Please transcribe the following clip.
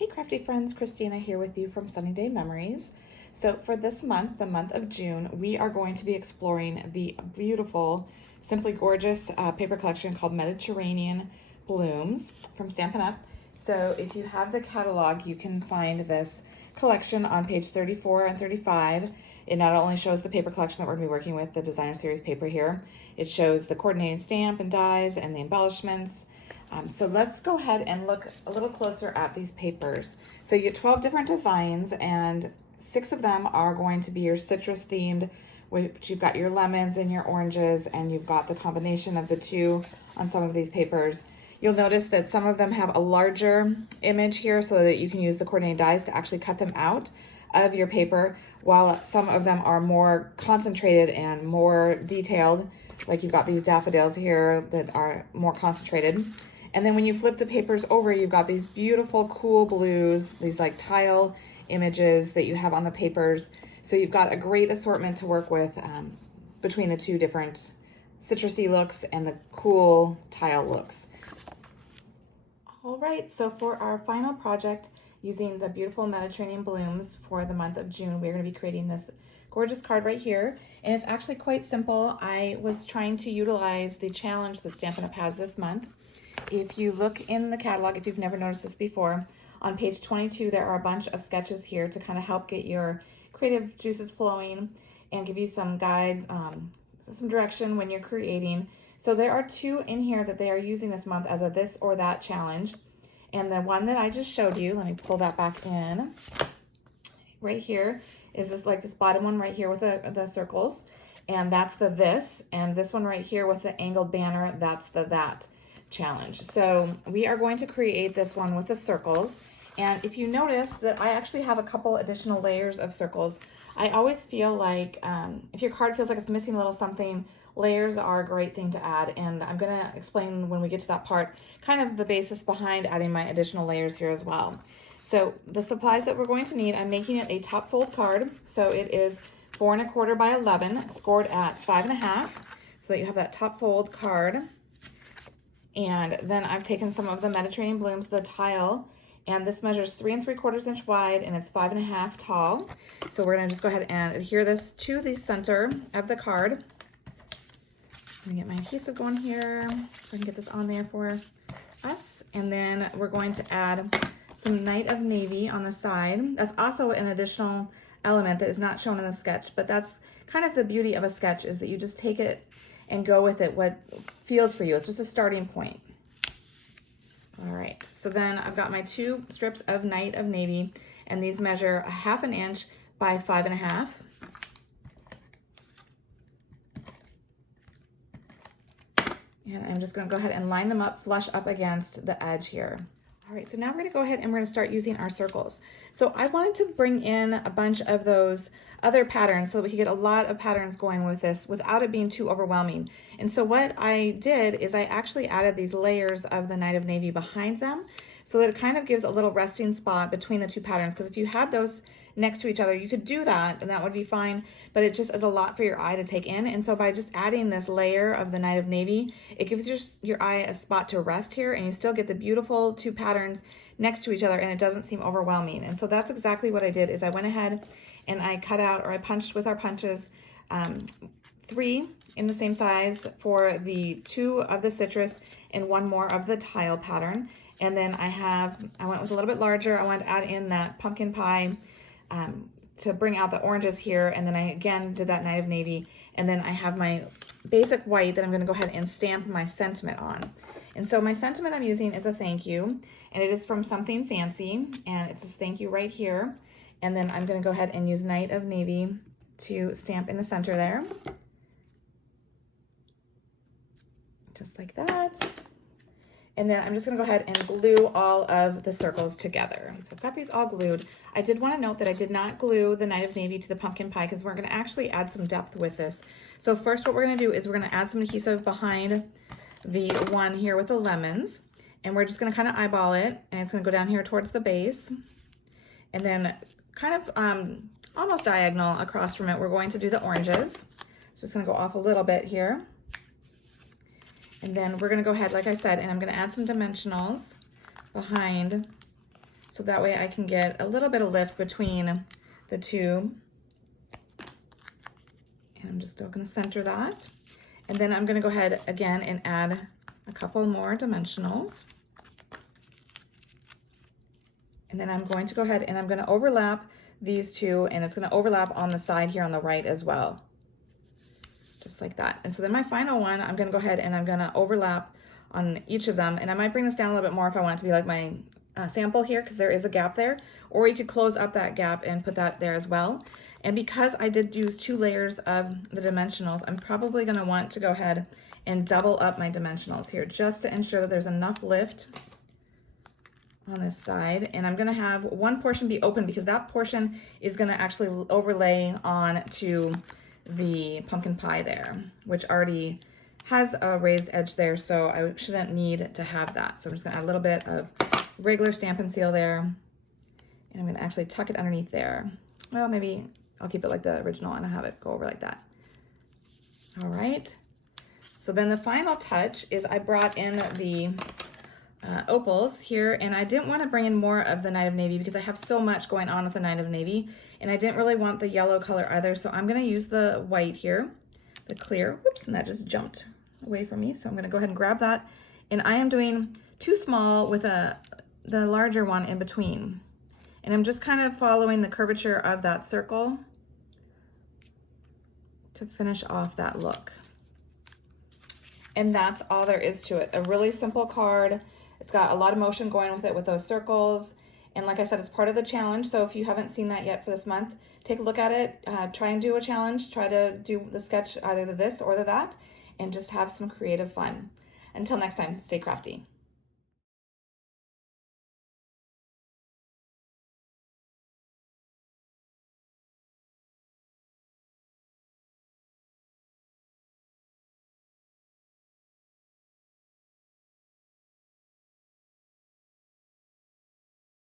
Hey crafty friends, Christina here with you from Sunny Day Memories. So for this month, the month of June, we are going to be exploring the beautiful, simply gorgeous paper collection called Mediterranean Blooms from Stampin Up. So if you have the catalog, you can find this collection on page 34 and 35. It not only shows the paper collection that we're going to be working with, the designer series paper here, it shows the coordinating stamp and dies and the embellishments. So let's go ahead and look a little closer at these papers. So you get 12 different designs, and 6 of them are going to be your citrus themed, which you've got your lemons and your oranges, and you've got the combination of the two on some of these papers. You'll notice that some of them have a larger image here so that you can use the coordinating dies to actually cut them out of your paper, while some of them are more concentrated and more detailed, like you've got these daffodils here that are more concentrated. And then when you flip the papers over, you've got these beautiful, cool blues, these like tile images that you have on the papers. So you've got a great assortment to work with between the two different citrusy looks and the cool tile looks. All right, so for our final project, using the beautiful Mediterranean blooms for the month of June, we're going to be creating this gorgeous card right here. And it's actually quite simple. I was trying to utilize the challenge that Stampin' Up! Has this month. If you look in the catalog, if you've never noticed this before, on page 22, there are a bunch of sketches here to kind of help get your creative juices flowing and give you some guide, some direction when you're creating. So there are 2 in here that they are using this month as a this or that challenge. And the one that I just showed you, let me pull that back in. Right here is this bottom one right here with the circles. And that's the this. And this one right here with the angled banner, that's the that challenge. So we are going to create this one with the circles. And if you notice that I actually have a couple additional layers of circles, I always feel like if your card feels like it's missing a little something, layers are a great thing to add. And I'm going to explain when we get to that part kind of the basis behind adding my additional layers here as well. So the supplies that we're going to need, I'm making it a top fold card. So it is 4 1/4 by 11, scored at 5 1/2, so that you have that top fold card. And then I've taken some of the Mediterranean blooms, the tile, and this measures 3 3/4 inch wide and it's 5 1/2 tall. So we're gonna just go ahead and adhere this to the center of the card. Let me get my adhesive going here so I can get this on there for us. And then we're going to add some Night of Navy on the side. That's also an additional element that is not shown in the sketch, but that's kind of the beauty of a sketch, is that you just take it and go with it what feels for you. It's just a starting point. All right, so then I've got my 2 strips of Night of Navy, and these measure 1/2 inch by 5 1/2. And I'm just gonna go ahead and line them up flush up against the edge here. All right, so now we're gonna go ahead and we're gonna start using our circles. So I wanted to bring in a bunch of those other patterns so that we could get a lot of patterns going with this without it being too overwhelming. And so what I did is I actually added these layers of the Night of Navy behind them so that it kind of gives a little resting spot between the 2 patterns. Because if you had those next to each other, you could do that and that would be fine, but it just is a lot for your eye to take in. And so by just adding this layer of the Night of Navy, it gives your eye a spot to rest here, and you still get the beautiful 2 patterns next to each other, and it doesn't seem overwhelming. And so that's exactly what I did, is I went ahead and I cut out, or I punched with our punches, 3 in the same size for the 2 of the citrus and 1 more of the tile pattern. And then I went with a little bit larger. I wanted to add in that pumpkin pie to bring out the oranges here. And then I again did that Night of Navy. And then I have my basic white that I'm going to go ahead and stamp my sentiment on. And so my sentiment I'm using is a thank you, and it is from Something Fancy, and it says thank you right here. And then I'm going to go ahead and use Night of Navy to stamp in the center there. Just like that. And then I'm just going to go ahead and glue all of the circles together. So I've got these all glued. I did want to note that I did not glue the Night of Navy to the pumpkin pie because we're going to actually add some depth with this. So first what we're going to do is we're going to add some adhesive behind the one here with the lemons. And we're just going to kind of eyeball it, and it's going to go down here towards the base. And then kind of almost diagonal across from it, we're going to do the oranges. So it's going to go off a little bit here. And then we're going to go ahead, like I said, and I'm going to add some dimensionals behind so that way I can get a little bit of lift between the two. And I'm just still gonna center that. And then I'm gonna go ahead again and add a couple more dimensionals. And then I'm going to go ahead and I'm gonna overlap these two, and it's gonna overlap on the side here on the right as well. Just like that. And so then my final one, I'm gonna go ahead and I'm gonna overlap on each of them. And I might bring this down a little bit more if I want it to be like my sample here, because there is a gap there, or you could close up that gap and put that there as well. And because I did use 2 layers of the dimensionals, I'm probably gonna want to go ahead and double up my dimensionals here just to ensure that there's enough lift on this side. And I'm gonna have one portion be open because that portion is gonna actually overlay on to the pumpkin pie there, which already has a raised edge there, so I shouldn't need to have that. So I'm just gonna add a little bit of regular Stampin' Seal there, and I'm gonna actually tuck it underneath there. Well, maybe I'll keep it like the original and I'll have it go over like that. All right, so then the final touch is I brought in the opals here, and I didn't want to bring in more of the Night of Navy because I have so much going on with the Night of Navy, and I didn't really want the yellow color either, so I'm gonna use the white here, the clear. Whoops, and that just jumped away from me, so I'm gonna go ahead and grab that, and I am doing 2 small with the larger one in between, and I'm just kind of following the curvature of that circle to finish off that look. And that's all there is to it. A really simple card. It's got a lot of motion going with it with those circles. And like I said, it's part of the challenge. So if you haven't seen that yet for this month, take a look at it. Try and do a challenge. Try to do the sketch, either the this or the that, and just have some creative fun. Until next time, stay crafty.